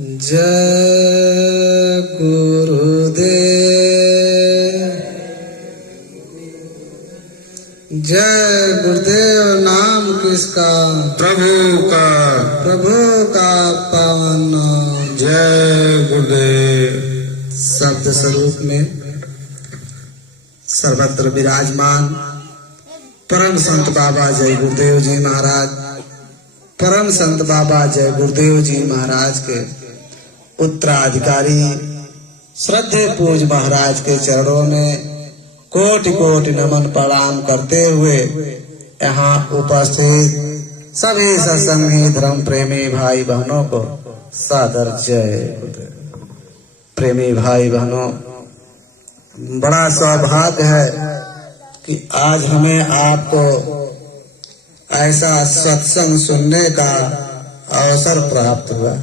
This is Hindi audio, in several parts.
जय गुरुदेव। जय गुरुदेव नाम किसका? प्रभु का। प्रभु का पावन नाम। जय गुरुदेव। शब्द स्वरूप में सर्वत्र विराजमान परम संत बाबा जय गुरुदेव जी महाराज, परम संत बाबा जय गुरुदेव जी महाराज के उत्तराधिकारी श्रद्धे पूज महाराज के चरणों में कोटि कोटि नमन प्रणाम करते हुए यहाँ उपस्थित सभी सत्संगी धर्म प्रेमी भाई बहनों को सादर जय गुरुदेव। प्रेमी भाई बहनों, बड़ा सौभाग्य है कि आज हमें आपको ऐसा सत्संग सुनने का अवसर प्राप्त हुआ।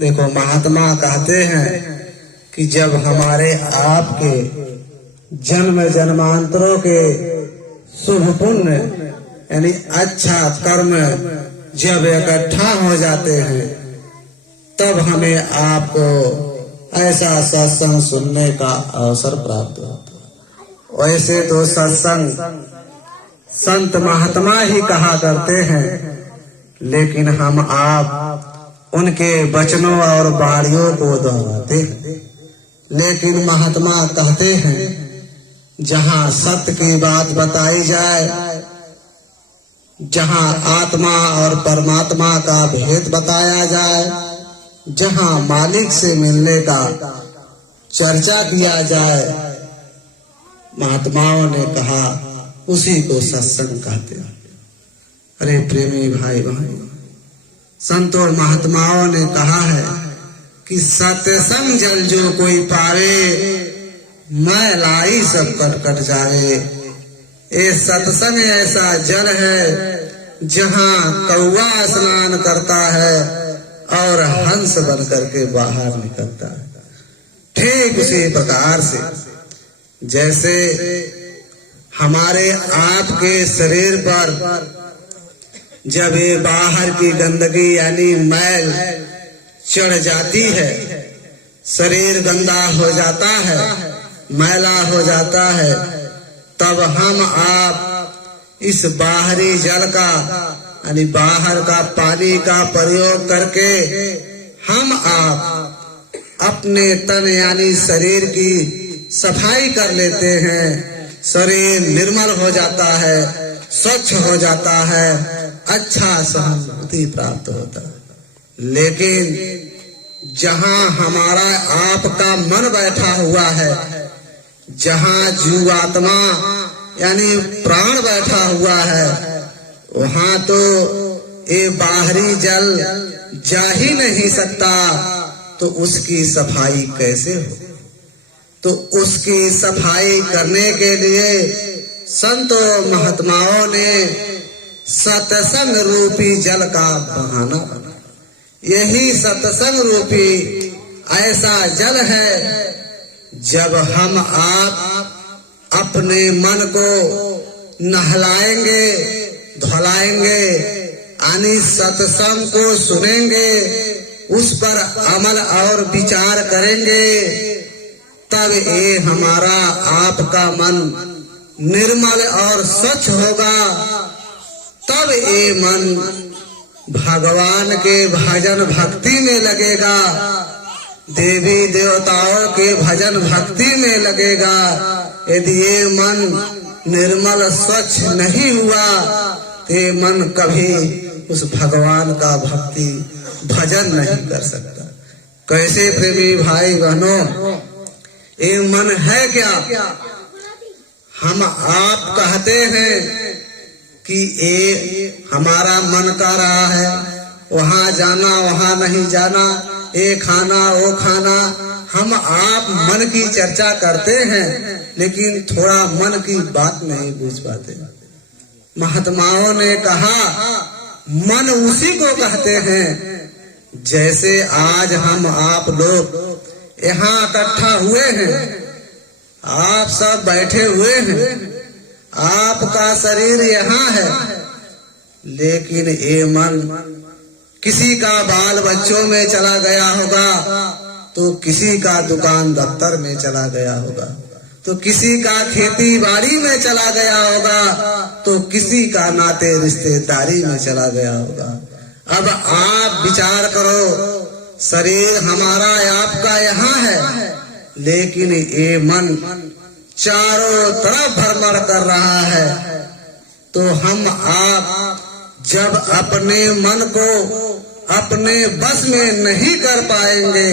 देखो, महात्मा कहते हैं कि जब हमारे आपके जन्म जन्मांतरों के शुभ पुण्य यानी अच्छा कर्म जब इकट्ठा हो जाते हैं तब हमें आपको ऐसा सत्संग सुनने का अवसर प्राप्त होता है। वैसे तो सत्संग संत महात्मा ही कहा करते हैं, लेकिन हम आप उनके वचनों और वाणियों को दोहराते हैं। लेकिन महात्मा कहते हैं जहाँ सत्य की बात बताई जाए, जहाँ आत्मा और परमात्मा का भेद बताया जाए, जहाँ मालिक से मिलने का चर्चा किया जाए, महात्माओं ने कहा उसी को सत्संग कहते हैं। अरे प्रेमी भाई बहन, संतों और महात्माओं ने कहा है कि सत्संग जल जो कोई पावे, मैं लाई सब कट कट जावे। ये सत्संग ऐसा जल है जहाँ कौवा स्नान करता है और हंस बन करके बाहर निकलता है। ठीक उसी प्रकार से जैसे हमारे आपके शरीर पर जब ये बाहर की गंदगी यानी मैल चढ़ जाती है, शरीर गंदा हो जाता है, मैला हो जाता है, तब हम आप इस बाहरी जल का यानी बाहर का पानी का प्रयोग करके हम आप अपने तन यानी शरीर की सफाई कर लेते हैं। शरीर निर्मल हो जाता है, स्वच्छ हो जाता है, अच्छा सहानुभूति प्राप्त होता है। लेकिन जहाँ हमारा आपका मन बैठा हुआ है, जहाँ जीवात्मा यानी प्राण बैठा हुआ है, वहाँ तो ये बाहरी जल जा ही नहीं सकता, तो उसकी सफाई कैसे हो? तो उसकी सफाई करने के लिए संतों महात्माओं ने सत्संग रूपी जल का बहाना बना। यही सत्संग रूपी ऐसा जल है जब हम आप अपने मन को नहलाएंगे, धुलाएंगे, यानी सत्संग को सुनेंगे, उस पर अमल और विचार करेंगे, तब ये हमारा आपका मन निर्मल और स्वच्छ होगा। तब ये मन भगवान के भजन भक्ति में लगेगा, देवी देवताओं के भजन भक्ति में लगेगा। यदि ये मन निर्मल स्वच्छ नहीं हुआ तो ये मन कभी उस भगवान का भक्ति भजन नहीं कर सकता। कैसे प्रेमी भाई बहनों, ये मन है क्या? हम आप कहते हैं कि ये हमारा मन कर रहा है, वहाँ जाना वहाँ नहीं जाना, ये खाना वो खाना। हम आप मन की चर्चा करते हैं, लेकिन थोड़ा मन की बात नहीं बुझ पाते। महात्माओं ने कहा मन उसी को कहते हैं जैसे आज हम आप लोग यहाँ इकट्ठा हुए हैं, आप सब बैठे हुए हैं, आपका शरीर यहाँ है, लेकिन ये मन किसी का बाल बच्चों में चला गया होगा, तो किसी का दुकान दफ्तर में चला गया होगा, तो किसी का खेती बाड़ी में चला गया होगा, तो किसी का नाते रिश्तेदारी में चला गया होगा। अब आप विचार करो, शरीर हमारा आपका यहाँ है, लेकिन ये मन चारों तरफ भ्रमण कर रहा है। तो हम आप जब अपने मन को अपने बस में नहीं कर पाएंगे,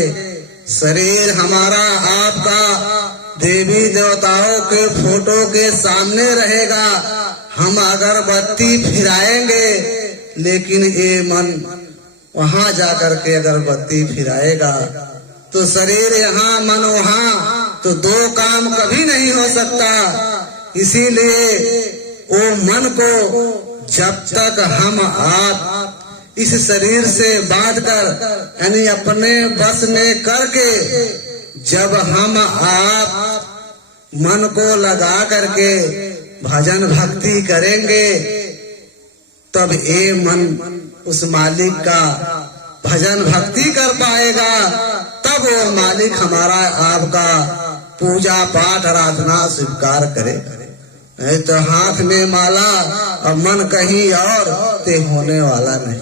शरीर हमारा आपका देवी देवताओं के फोटो के सामने रहेगा, हम अगरबत्ती फिराएंगे, लेकिन ये मन वहां जाकर के अगरबत्ती फिराएगा, तो शरीर यहाँ मन वहाँ, तो दो काम कभी नहीं हो सकता। इसीलिए वो मन को जब तक हम आप इस शरीर से बांध कर यानी अपने बस में करके जब हम आप मन को लगा करके भजन भक्ति करेंगे, तब ये मन उस मालिक का भजन भक्ति कर पाएगा। तब वो मालिक हमारा आपका पूजा पाठ आराधना स्वीकार करेगा। नहीं तो हाथ में माला और मन कहीं और, ते होने वाला नहीं।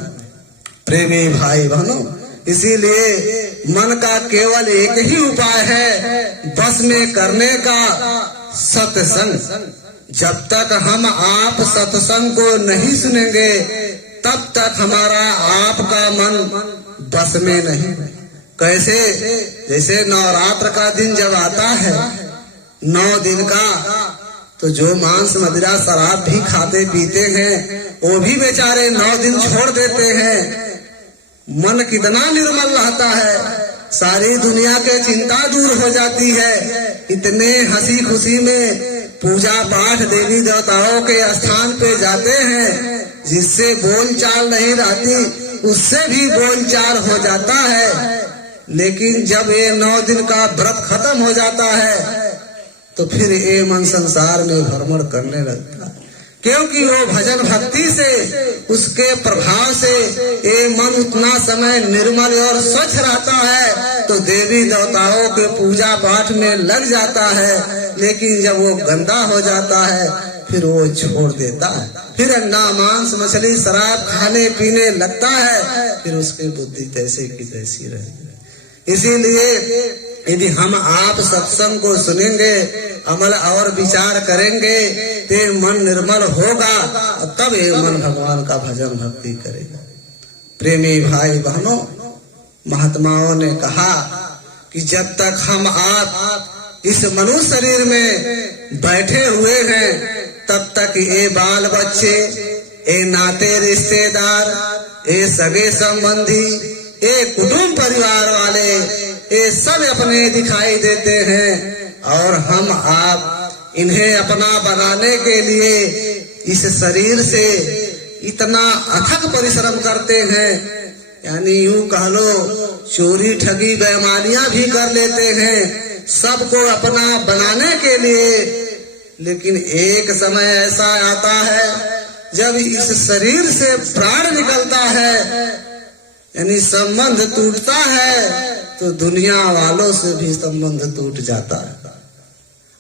प्रेमी भाई बहनों, इसीलिए मन का केवल एक ही उपाय है बस में करने का, सत्संग। जब तक हम आप सत्संग को नहीं सुनेंगे, तब तक हमारा आपका मन बस में नहीं। कैसे? जैसे नवरात्र का दिन जब आता है, 9 दिन का, तो जो मांस मदिरा शराब भी खाते पीते हैं, वो भी बेचारे 9 दिन छोड़ देते हैं। मन कितना निर्मल रहता है, सारी दुनिया के चिंता दूर हो जाती है। इतने हंसी खुशी में पूजा पाठ देवी देवताओं के स्थान पे जाते हैं, जिससे बोल चाल नहीं रहती, उससे भी बोल चाल हो जाता है। लेकिन जब ये 9 दिन का व्रत खत्म हो जाता है, तो फिर ये मन संसार में भ्रमण करने लगता है, क्योंकि वो भजन भक्ति से, उसके प्रभाव से ये मन उतना समय निर्मल और स्वच्छ रहता है, तो देवी देवताओं के पूजा पाठ में लग जाता है। लेकिन जब वो गंदा हो जाता है, फिर वो छोड़ देता है, फिर अंडा मांस मछली शराब खाने पीने लगता है, फिर उसकी बुद्धि तैसे की तैसी रहेगी। इसीलिए यदि हम आप सत्संग को सुनेंगे, अमल और विचार करेंगे, तो मन निर्मल होगा, और तब ये मन भगवान का भजन भक्ति करेगा। प्रेमी भाई बहनों, महात्माओं ने कहा कि जब तक हम आप इस मनुष्य शरीर में बैठे हुए हैं, तब तक ये बाल बच्चे, ये नाते रिश्तेदार, ये सगे संबंधी, ये कुटुंब परिवार वाले, ये सब अपने दिखाई देते हैं। और हम आप इन्हें अपना बनाने के लिए इस शरीर से इतना अथक परिश्रम करते हैं, यानी यूं कह लो चोरी ठगी बेईमानियां भी कर लेते हैं, सबको अपना बनाने के लिए। लेकिन एक समय ऐसा आता है जब इस शरीर से प्राण निकलता है, यानी संबंध टूटता है, तो दुनिया वालों से भी संबंध टूट जाता है।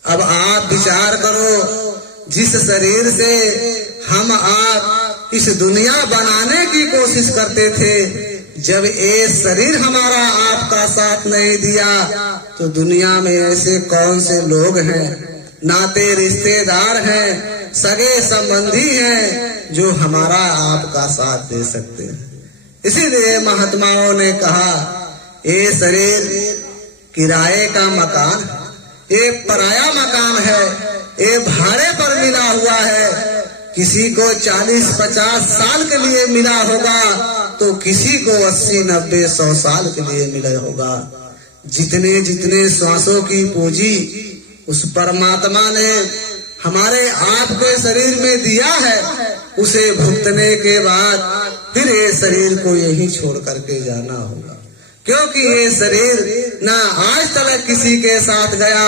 अब आप विचार करो, जिस शरीर से हम आप इस दुनिया बनाने की कोशिश करते थे, जब ये शरीर हमारा आपका साथ नहीं दिया, तो दुनिया में ऐसे कौन से लोग हैं, नाते रिश्तेदार हैं, सगे संबंधी हैं, जो हमारा आपका साथ दे सकते हैं। इसीलिए महात्माओं ने कहा, ये शरीर किराए का मकान, ये पराया मकान है, ये भाड़े पर मिला हुआ है। किसी को 40-50 साल के लिए मिला होगा, तो किसी को 80-90-100 साल के लिए मिला होगा। जितने जितने श्वासों की पूंजी उस परमात्मा ने हमारे आपके शरीर में दिया है, उसे भुगतने के बाद फिर ये शरीर को यही छोड़ करके जाना होगा। क्योंकि ये शरीर ना आज तक किसी के साथ गया,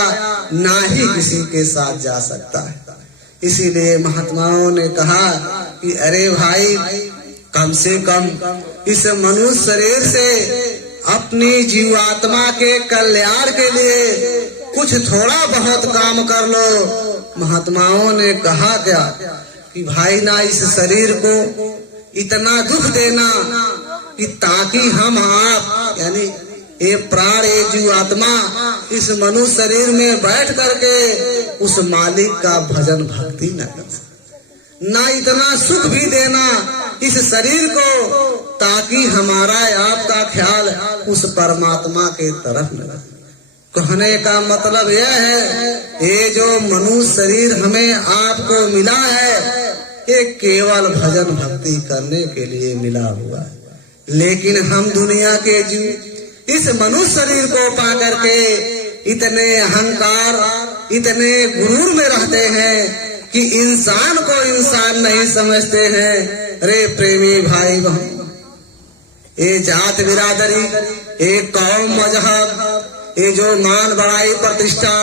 ना ही किसी के साथ जा सकता है। इसीलिए महात्माओं ने कहा कि अरे भाई, कम से कम इस मनुष्य शरीर से अपनी जीवात्मा के कल्याण के लिए कुछ थोड़ा बहुत काम कर लो। महात्माओं ने कहा क्या कि भाई ना इस शरीर को इतना दुख देना कि ताकि हम आप यानी ये प्राण ये जीवात्मा इस मनुष्य शरीर में बैठ करके उस मालिक का भजन भक्ति न कर सके, ना इतना सुख भी देना इस शरीर को ताकि हमारा आपका ख्याल उस परमात्मा के तरफ न रहे। कहने का मतलब यह है ये जो मनुष्य शरीर हमें आपको मिला है ये केवल भजन भक्ति करने के लिए मिला हुआ है, लेकिन हम दुनिया के जीव इस मनुष्य शरीर को पा करके इतने अहंकार इतने गुरूर में रहते हैं कि इंसान को इंसान नहीं समझते हैं। अरे प्रेमी भाई बहन, ये जात बिरादरी, ये कौम मजहब, ये जो मान बड़ाई प्रतिष्ठा,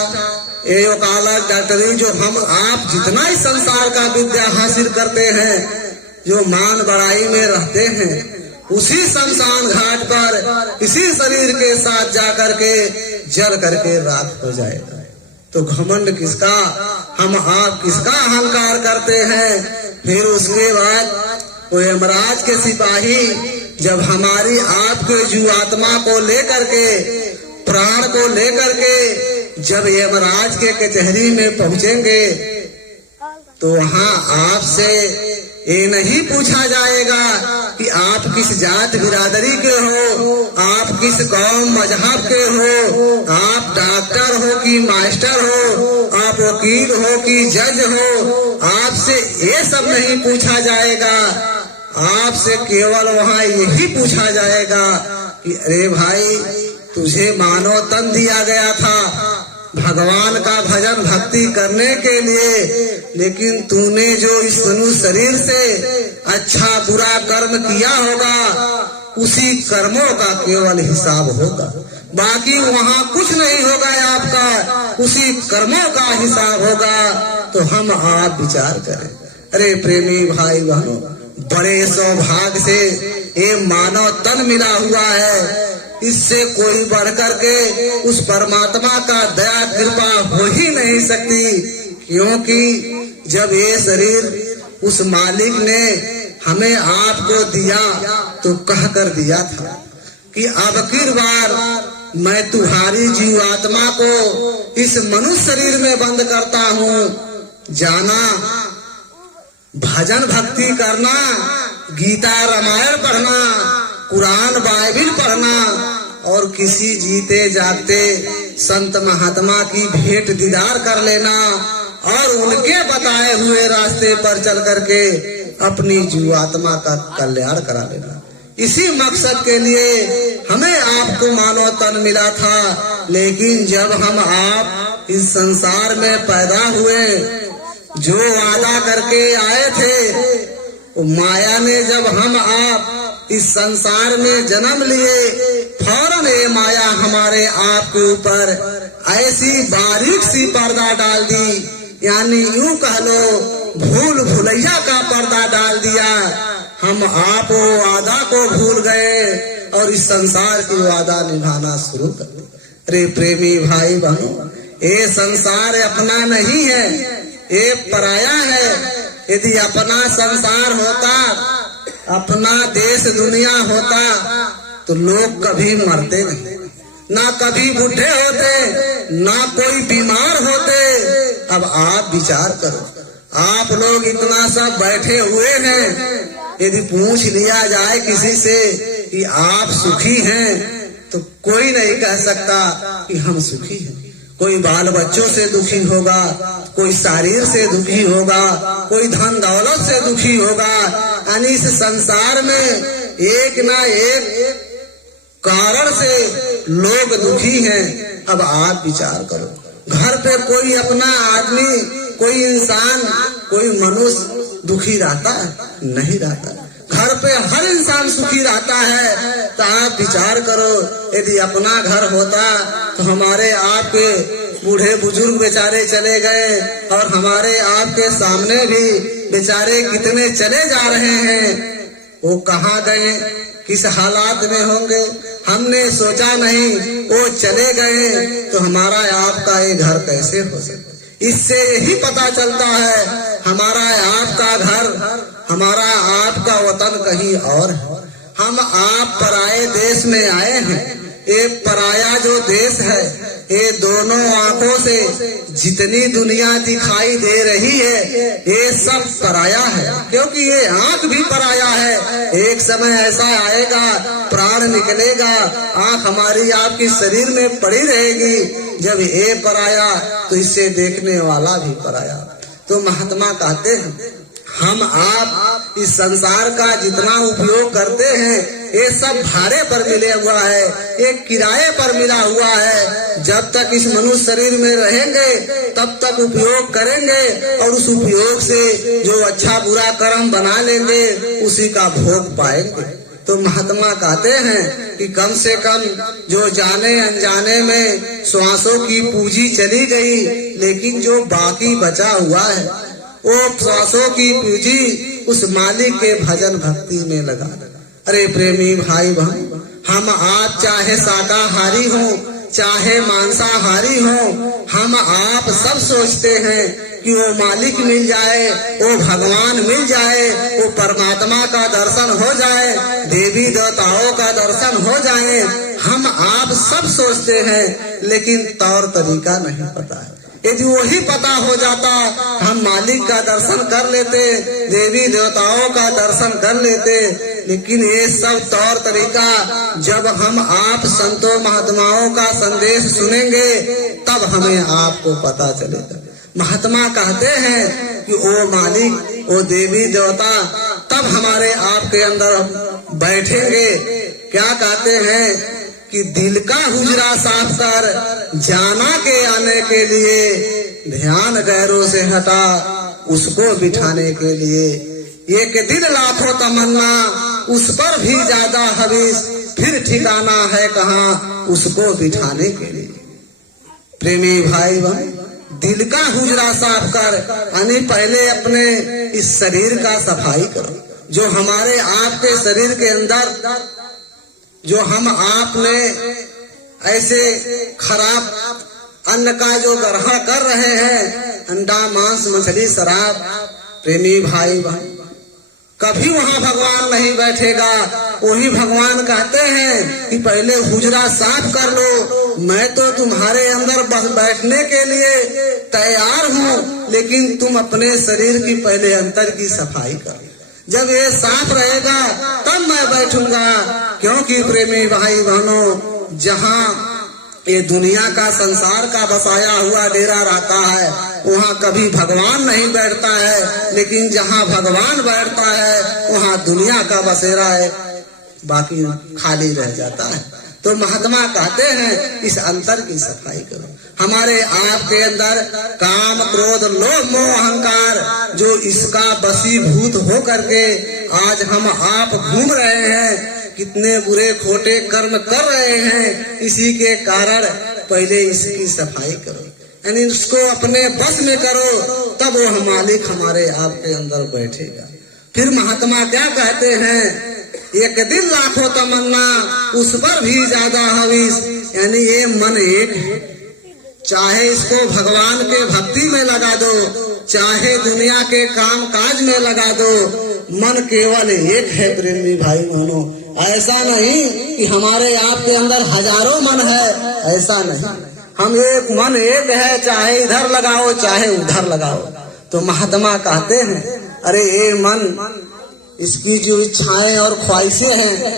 ये वकालत डॉक्टरी जो हम आप जितना ही संसार का विद्या हासिल करते हैं, जो मान बड़ाई में रहते हैं, उसी शमशान घाट पर इसी शरीर के साथ जाकर के जल करके राख हो जाएगा। तो घमंड किसका, हम आप किसका अहंकार करते हैं। फिर उसके बाद वो यमराज के सिपाही जब हमारी आपके जीवात्मा को लेकर के प्राण को लेकर के जब यमराज के कचहरी में पहुंचेंगे तो वहां आपसे ये नहीं पूछा जाएगा कि आप किस जात बिरादरी के हो, आप किस कौम मजहब के हो, आप डॉक्टर हो कि मास्टर हो, आप वकील हो कि जज हो। आपसे ये सब नहीं पूछा जाएगा, आपसे केवल वहाँ यही पूछा जाएगा कि अरे भाई तुझे मानव तन दिया गया था भगवान का भजन भक्ति करने के लिए, लेकिन तूने जो इस मनुष्य शरीर से अच्छा बुरा कर्म किया होगा उसी कर्मों का केवल हिसाब होगा, बाकी वहाँ कुछ नहीं होगा आपका, उसी कर्मों का हिसाब होगा। तो हम आप विचार करें। अरे प्रेमी भाई बहनों, बड़े सौभाग्य से ये मानव तन मिला हुआ है, इससे कोई बढ़कर के उस परमात्मा का दया कृपा हो ही नहीं सकती, क्योंकि जब ये शरीर उस मालिक ने हमें आपको दिया तो कह कर दिया था कि अब की बार मैं तुम्हारी जीवात्मा को इस मनुष्य शरीर में बंद करता हूँ, जाना भजन भक्ति करना, गीता रामायण पढ़ना, कुरान बाइबिल पढ़ना और किसी जीते जागते संत महात्मा की भेंट दीदार कर लेना और उनके बताए हुए रास्ते पर चल करके अपनी जीवात्मा का कल्याण करा लेना। इसी मकसद के लिए हमें आपको मानव तन मिला था, लेकिन जब हम आप इस संसार में पैदा हुए, जो वादा करके आए थे, माया ने जब हम आप इस संसार में जन्म लिए, फौरन ये माया हमारे आपके ऊपर ऐसी बारीक सी पर्दा डाल दी, यानी यूं कह लो भूल भुलैया का पर्दा डाल दिया। हम आप वो वादा को भूल गए और इस संसार की वादा निभाना शुरू कर दिया। अरे प्रेमी भाई बहनों, ये संसार अपना नहीं है, ये पराया है। यदि अपना संसार होता, अपना देश दुनिया होता तो लोग कभी मरते नहीं, ना कभी बूढ़े होते, ना कोई बीमार होते। अब आप विचार करो, आप लोग इतना सब बैठे हुए हैं, यदि पूछ लिया जाए किसी से कि आप सुखी हैं तो कोई नहीं कह सकता कि हम सुखी हैं। कोई बाल बच्चों से दुखी होगा, कोई शरीर से दुखी होगा, कोई धन दौलत से दुखी होगा। यानी इस संसार में एक ना एक कारण से लोग दुखी हैं। अब आप विचार करो, घर पे कोई अपना आदमी, कोई इंसान, कोई मनुष्य दुखी रहता है? नहीं रहता। घर पे हर इंसान सुखी रहता है। तो आप विचार करो, यदि अपना घर होता तो हमारे आपके बूढ़े बुजुर्ग बेचारे चले गए और हमारे आपके सामने भी बेचारे कितने चले जा रहे हैं। वो कहाँ गए, किस हालात में होंगे, हमने सोचा नहीं, वो चले गए तो हमारा आपका ये घर कैसे हो सकता। इससे यही पता चलता है हमारा आपका घर, हमारा आपका वतन कहीं और है। हम आप पराये देश में आए हैं। ये पराया जो देश है, ये दोनों आंखों से जितनी दुनिया दिखाई दे रही है ये सब पराया है, क्योंकि ये आंख भी पराया है। एक समय ऐसा आएगा, प्राण निकलेगा, आंख हमारी आपकी शरीर में पड़ी रहेगी। जब ये पराया तो इसे देखने वाला भी पराया। तो महात्मा कहते हैं हम आप इस संसार का जितना उपयोग करते हैं ये सब भाड़े पर मिले हुआ है, ये किराए पर मिला हुआ है। जब तक इस मनुष्य शरीर में रहेंगे तब तक उपयोग करेंगे और उस उपयोग से जो अच्छा बुरा कर्म बना लेंगे उसी का भोग पाएंगे। तो महात्मा कहते हैं कि कम से कम जो जाने अनजाने में श्वासों की पूंजी चली गई, लेकिन जो बाकी बचा हुआ है वो श्वासों की पूंजी उस मालिक के भजन भक्ति में लगा। अरे प्रेमी भाई बहन, हम आप चाहे शाकाहारी हो चाहे मांसाहारी हो, हम आप सब सोचते हैं कि वो मालिक मिल जाए, वो भगवान मिल जाए, वो परमात्मा का दर्शन हो जाए, देवी देवताओं का दर्शन हो जाए। हम आप सब सोचते हैं, लेकिन तौर तरीका नहीं पता है। यदि वही पता हो जाता हम मालिक का दर्शन कर लेते, देवी देवताओं का दर्शन कर लेते। लेकिन ये सब तौर तरीका जब हम आप संतों महात्माओं का संदेश सुनेंगे तब हमें आपको पता चलेगा। महात्मा कहते हैं कि ओ मालिक, ओ देवी देवता तब हमारे आपके अंदर बैठेंगे। क्या कहते हैं कि दिल का हुजरा साफ कर, जाना के आने के लिए ध्यान गैरों से हटा, उसको बिठाने के लिए एक दिल लाखों तमन्ना, उस पर भी ज्यादा हवीस, फिर ठिकाना है कहाँ उसको बिठाने के लिए। प्रेमी भाई बहन, दिल का हुजरा साफ कर, यानी पहले अपने इस शरीर का सफाई करो। जो हमारे आपके शरीर के अंदर जो हम आपने ऐसे खराब अन्न का जो ग्रहण कर रहे हैं, अंडा मांस मछली शराब, प्रेमी भाई बहन, कभी वहाँ भगवान नहीं बैठेगा। वही भगवान कहते हैं कि पहले हुजरा साफ कर लो, मैं तो तुम्हारे अंदर बस बैठने के लिए तैयार हूँ, लेकिन तुम अपने शरीर की पहले अंतर की सफाई करो। जब ये साफ रहेगा तब मैं बैठूंगा। क्योंकि प्रेमी भाई बहनों, जहाँ ये दुनिया का संसार का बसाया हुआ डेरा रहता है वहाँ कभी भगवान नहीं बैठता है, लेकिन जहाँ भगवान बैठता है वहाँ दुनिया का बसेरा है बाकी खाली रह जाता है। तो महात्मा कहते हैं इस अंतर की सफाई करो। हमारे आपके अंदर काम क्रोध लोभ मोह अहंकार जो इसका बसीभूत हो करके आज हम आप घूम रहे हैं, कितने बुरे खोटे कर्म कर रहे हैं, इसी के कारण पहले इसकी सफाई करो, यानी उसको अपने बस में करो, तब वो मालिक हमारे आपके अंदर बैठेगा। फिर महात्मा क्या कहते हैं, एक दिल लाखों तमन्ना, उस पर भी ज्यादा हवीस, यानी ये मन एक है। चाहे इसको भगवान के भक्ति में लगा दो, चाहे दुनिया के काम काज में लगा दो, मन केवल एक है। प्रेमी भाई बहनों, ऐसा नहीं कि हमारे आपके अंदर हजारों मन है, ऐसा नहीं। हम एक मन एक है, चाहे इधर लगाओ चाहे उधर लगाओ। तो महात्मा कहते हैं अरे ये मन, इसकी जो इच्छाएं और ख्वाहिशें हैं,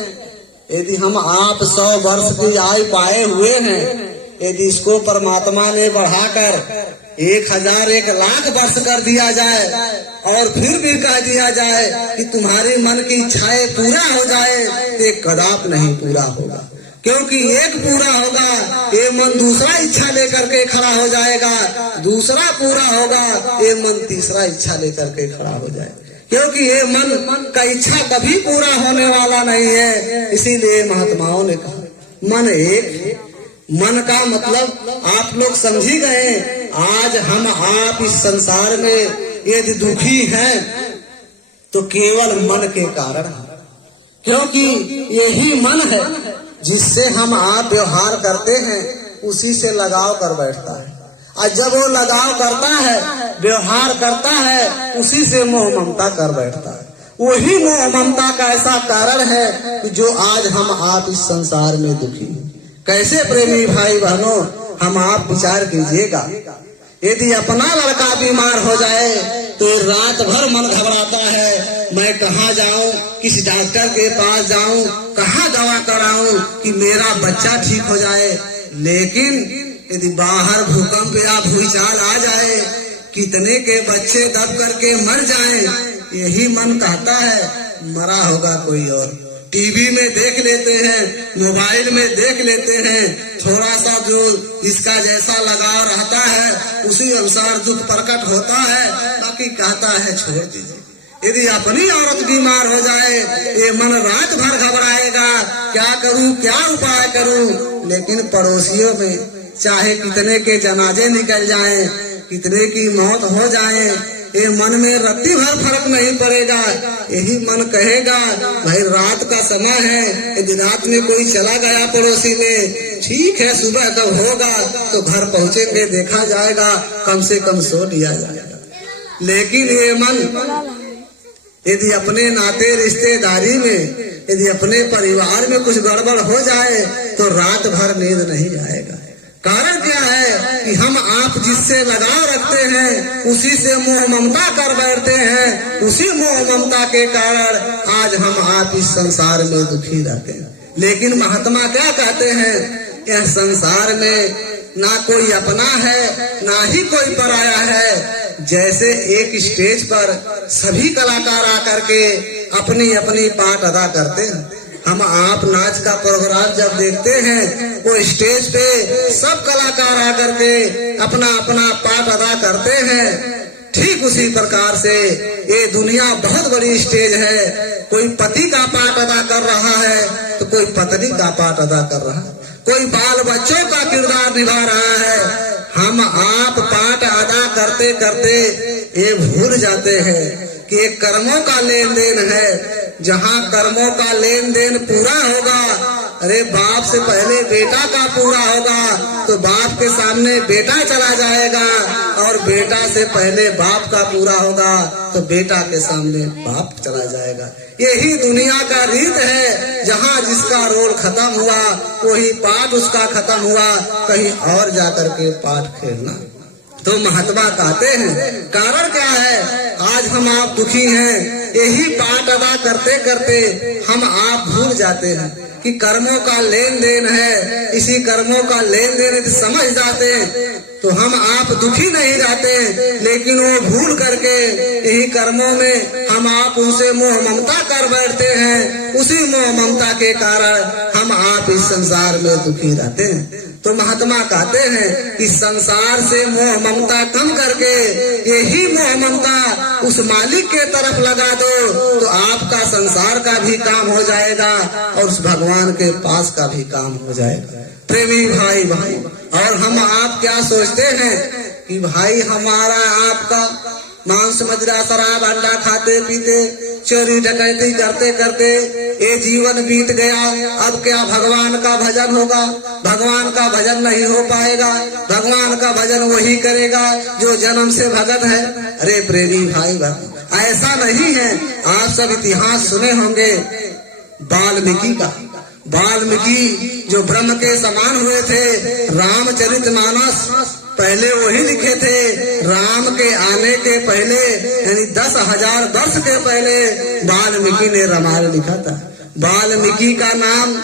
यदि हम आप 100 वर्ष की आयु पाए हुए हैं, यदि इसको परमात्मा ने बढ़ाकर 1000 1 लाख वर्ष कर दिया जाए और फिर भी कह दिया जाए कि तुम्हारे मन की इच्छाएं पूरा हो जाए, तो कदाप नहीं पूरा होगा। क्योंकि एक पूरा होगा ये मन दूसरा इच्छा लेकर के खड़ा हो जाएगा, दूसरा पूरा होगा ये मन तीसरा इच्छा लेकर के खड़ा हो जाएगा। क्योंकि ये मन का इच्छा कभी पूरा होने वाला नहीं है। इसीलिए महात्माओं ने कहा मन एक। मन का मतलब आप लोग समझी गए। आज हम आप इस संसार में यदि दुखी हैं तो केवल मन के कारण। क्योंकि यही मन है जिससे हम आप व्यवहार करते हैं, उसी से लगाव कर बैठता है। और जब वो लगाव करता है, व्यवहार करता है, उसी से मोह ममता कर बैठता है। वही मोह ममता का ऐसा कारण है कि जो आज हम आप इस संसार में दुखी हैं। कैसे प्रेमी भाई बहनों, हम आप विचार कीजिएगा, यदि अपना लड़का बीमार हो जाए तो रात भर मन घबराता है, मैं कहाँ जाऊं, किस डॉक्टर के पास जाऊं, कहाँ दवा कराऊं कि मेरा बच्चा ठीक हो जाए। लेकिन यदि बाहर भूकंप या भूचाल आ जाए, कितने के बच्चे दब करके मर जाएं, यही मन कहता है मरा होगा कोई और। टीवी में देख लेते हैं, मोबाइल में देख लेते हैं, थोड़ा सा जो इसका जैसा लगाव रहता है उसी अनुसार दुख प्रकट होता है, बाकी कहता है छोड़ दीजिए। यदि अपनी औरत बीमार हो जाए, ये मन रात भर घबराएगा, क्या करूं, क्या उपाय करूं। लेकिन पड़ोसियों में चाहे कितने के जनाजे निकल जाएं, कितने की मौत हो जाए, ये मन में रत्ती भर फर्क नहीं पड़ेगा। यही मन कहेगा भाई रात का समय है, यदि रात में कोई चला गया पड़ोसी में, ठीक है सुबह कब होगा तो घर पहुंचेंगे, देखा जाएगा, कम से कम सो लिया जाएगा। लेकिन ये मन यदि अपने नाते रिश्तेदारी में, यदि अपने परिवार में कुछ गड़बड़ हो जाए तो रात भर नींद नहीं आएगा। कारण क्या है कि हम आप जिससे लगाव रखते हैं उसी से मोह ममता कर बैठते हैं। उसी मोह ममता के कारण आज हम आप इस संसार में दुखी रहते हैं। लेकिन महात्मा क्या कहते हैं, यह संसार में ना कोई अपना है, ना ही कोई पराया है। जैसे एक स्टेज पर सभी कलाकार आकर के अपनी अपनी पार्ट अदा करते हैं। हम आप नाच का प्रोग्राम जब देखते हैं, वो स्टेज पे सब कलाकार आकर के अपना अपना पार्ट अदा करते हैं। ठीक उसी प्रकार से ये दुनिया बहुत बड़ी स्टेज है। कोई पति का पार्ट अदा कर रहा है तो कोई पत्नी का पार्ट अदा कर रहा है, कोई बाल बच्चों का किरदार निभा रहा है। हम आप पार्ट अदा करते करते ये भूल जाते हैं कि ये कर्मों का लेन देन है। जहाँ कर्मों का लेन देन पूरा होगा, अरे बाप से पहले बेटा का पूरा होगा तो बाप के सामने बेटा चला जाएगा, और बेटा से पहले बाप का पूरा होगा तो बेटा के सामने बाप चला जाएगा। यही दुनिया का रीत है। जहाँ जिसका रोल खत्म हुआ वही पाठ उसका खत्म हुआ, कहीं और जाकर के पाठ खेलना। तो महात्मा कहते हैं कारण क्या है, आज हम आप दुखी हैं, यही पाठ अदा करते करते हम आप भूल जाते हैं कि कर्मों का लेन देन है। इसी कर्मों का लेन देन यदि समझ जाते तो हम आप दुखी नहीं रहते। लेकिन वो भूल करके यही कर्मों में हम आप उनसे मोह ममता कर बैठते हैं। उसी मोह ममता के कारण हम आप इस संसार में दुखी रहते हैं। तो महात्मा कहते हैं कि संसार से मोह ममता कम करके यही मोह ममता उस मालिक के तरफ लगा दो तो आपका संसार का भी काम हो जाएगा और उस भगवान के पास का भी काम हो जाएगा। प्रेमी भाई भाई, और हम आप क्या सोचते हैं कि भाई हमारा आपका मांस मदिरा शराब अंडा खाते पीते चोरी डकैती करते करते ये जीवन बीत गया, अब क्या भगवान का भजन होगा? भगवान का भजन नहीं हो पाएगा। भगवान का भजन वही करेगा जो जन्म से भगत है। अरे प्रेमी भाई बहन, ऐसा नहीं है। आप सब इतिहास सुने होंगे वाल्मीकि का। वाल्मीकि जो ब्रह्म के समान हुए थे, रामचरितमानस पहले वही लिखे थे। राम के आने के पहले यानी 10,000 वर्ष के पहले वाल्मीकि ने रामायण लिखा था। वाल्मीकि का नाम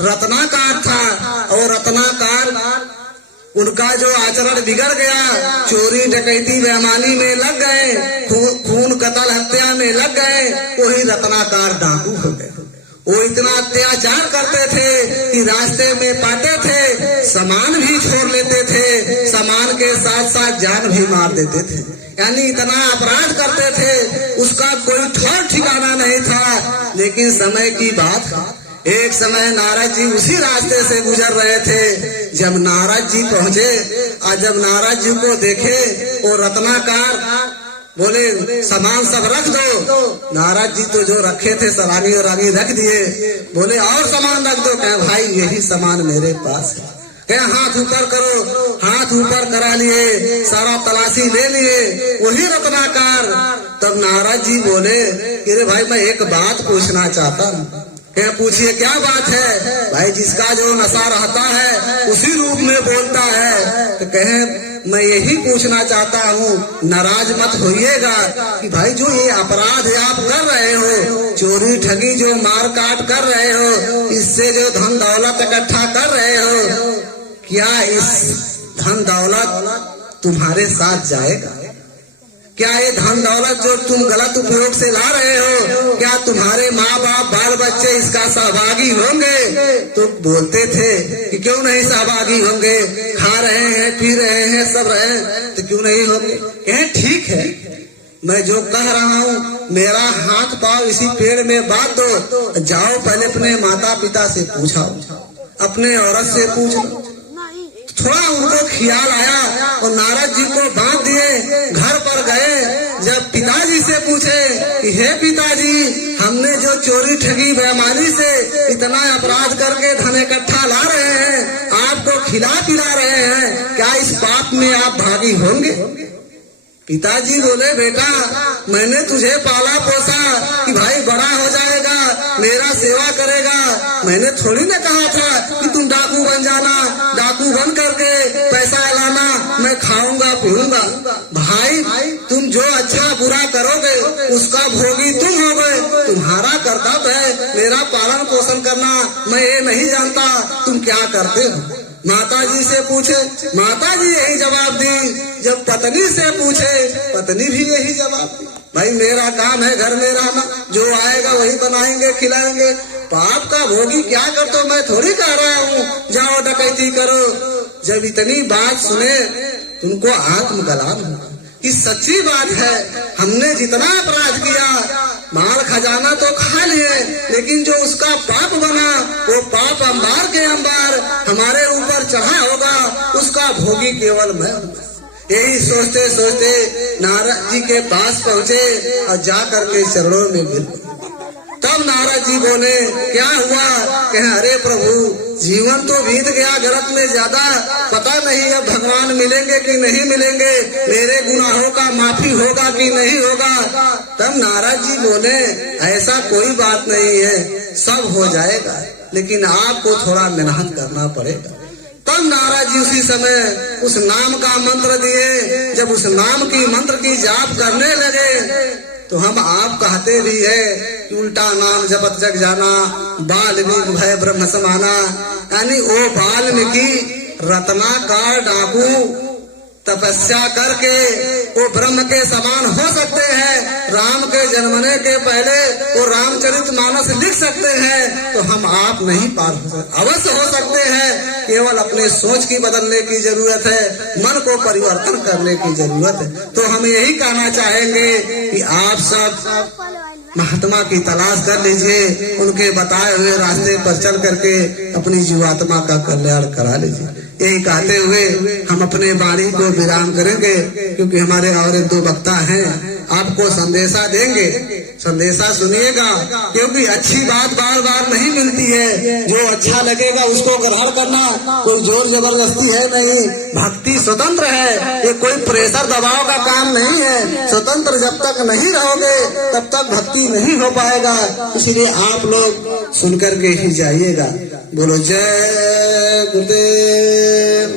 रत्नाकर था, और रत्नाकर उनका जो आचरण बिगड़ गया, चोरी डकैती बेईमानी में लग गए, खून कत्ल हत्या में लग गए, वही रत्नाकर डाकू हो गए। वो इतना अत्याचार करते थे कि रास्ते में पाते थे, सामान भी छोड़ लेते थे, सामान के साथ साथ जान भी मार देते थे। यानी इतना अपराध करते थे, उसका कोई ठौर ठिकाना नहीं था। लेकिन समय की बात, एक समय नारद जी उसी रास्ते से गुजर रहे थे। जब नारद जी पहुंचे और जब नारद जी को देखे, वो रत्नाकर बोले सामान सब रख दो। नारद जी तो जो रखे थे सरानी और रानी रख दिए। बोले और सामान रख दो। कहे भाई यही सामान मेरे पास है। कहे हाथ ऊपर करो। हाथ ऊपर करा लिए, सारा तलाशी ले लिए, वही रत्नाकार। तब नारद जी बोले अरे भाई मैं एक बात पूछना चाहता हूँ। कहे पूछिए क्या बात है। भाई जिसका जो नशा रहता है उसी रूप में बोलता है। तो कहे मैं यही पूछना चाहता हूँ, नाराज मत होइएगा कि भाई जो ये अपराध आप कर रहे हो, चोरी ठगी जो मार काट कर रहे हो, इससे जो धन दौलत इकट्ठा कर रहे हो, क्या इस धन दौलत तुम्हारे साथ जाएगा? क्या ये धन दौलत जो तुम गलत उपयोग से ला रहे हो, क्या तुम्हारे माँ बाप बाल बच्चे इसका सहभागी होंगे? तो बोलते थे कि क्यों नहीं सहभागी होंगे, खा रहे हैं पी रहे हैं सब रहे हैं, तो क्यों नहीं होंगे? कहे ठीक है, मैं जो कह रहा हूँ मेरा हाथ पाँव इसी पेड़ में बांध दो। जाओ पहले अपने माता पिता से पूछाओ, अपने औरत से पूछ लो। थोड़ा उनको ख्याल आया और नारद जी को बांध दिए। घर पर गए, जब पिताजी से पूछे कि हे पिताजी, हमने जो चोरी ठगी बेईमानी से इतना अपराध करके धन इकट्ठा ला रहे हैं, आपको खिला पिला रहे हैं, क्या इस पाप में आप भागी होंगे? पिताजी बोले बेटा मैंने तुझे पाला पोसा कि भाई बड़ा हो जाएगा मेरा सेवा करेगा। मैंने थोड़ी ना कहा था कि तुम डाकू बन जाना, डाकू बन करके पैसा लाना, मैं खाऊंगा पीऊंगा। भाई तुम जो अच्छा बुरा करोगे उसका भोगी तुम होगे। तुम्हारा कर्तव्य है मेरा पालन पोषण करना। मैं ये नहीं जानता तुम क्या करते हो। माता जी से पूछे, माता जी यही जवाब दी। जब पत्नी से पूछे, पत्नी भी यही जवाब दी। भाई मेरा काम है घर में रहना, जो आएगा वही बनाएंगे खिलाएंगे। पाप का भोगी क्या कर, तो मैं थोड़ी कह रहा हूँ जाओ डकैती करो। जब इतनी बात सुने तुमको आत्मगलान हुआ कि सच्ची बात है, हमने जितना अपराध किया, माल खजाना तो खा लिए, लेकिन जो उसका पाप बना वो पाप अंबार के अंबार हमारे ऊपर चढ़ा होगा, उसका भोगी केवल मैं हूँ। यही सोचते सोचते नारद जी के पास पहुँचे और जा करके चरणों में गिर। तब नारद जी बोले क्या हुआ? कहे अरे प्रभु जीवन तो बीत गया, गलत में ज्यादा पता नहीं अब भगवान मिलेंगे कि नहीं मिलेंगे, मेरे गुनाहों का माफी होगा कि नहीं होगा। तब नारद जी बोले ऐसा कोई बात नहीं है, सब हो जाएगा, लेकिन आपको थोड़ा मेहनत करना पड़ेगा। तब नारद जी उसी समय उस नाम का मंत्र दिए। जब उस नाम की मंत्र की जाप करने लगे तो हम आप कहते भी है कि उल्टा नाम जपत जग जाना, बाल्मीकि भय ब्रह्म समाना। यानी वो वाल्मीकि रत्नाकार डाकू तपस्या करके वो ब्रह्म के समान हो सकते हैं। राम के जन्मने के पहले वो रामचरितमानस लिख सकते हैं, तो हम आप नहीं पार हो सकते। अवश्य हो सकते हैं, केवल अपने सोच की बदलने की जरूरत है, मन को परिवर्तन करने की जरूरत है। तो हम यही कहना चाहेंगे कि आप सब महात्मा की तलाश कर लीजिए, उनके बताए हुए रास्ते पर चल करके अपनी जीवात्मा का कल्याण करा लीजिए। यही कहते हुए हम अपने वाणी को विराम करेंगे, क्योंकि हमारे और एक दो वक्ता हैं, आपको संदेशा देंगे, संदेशा सुनिएगा, क्योंकि अच्छी बात बार बार नहीं मिलती है। जो अच्छा लगेगा उसको ग्रहण करना, कोई जोर जबरदस्ती है नहीं। भक्ति स्वतंत्र है, ये कोई प्रेशर दबाव का काम नहीं है। स्वतंत्र जब तक नहीं रहोगे तब तक भक्ति नहीं हो पाएगा। इसलिए आप लोग सुनकर के ही जाइएगा। बोलो जय गुरुदेव।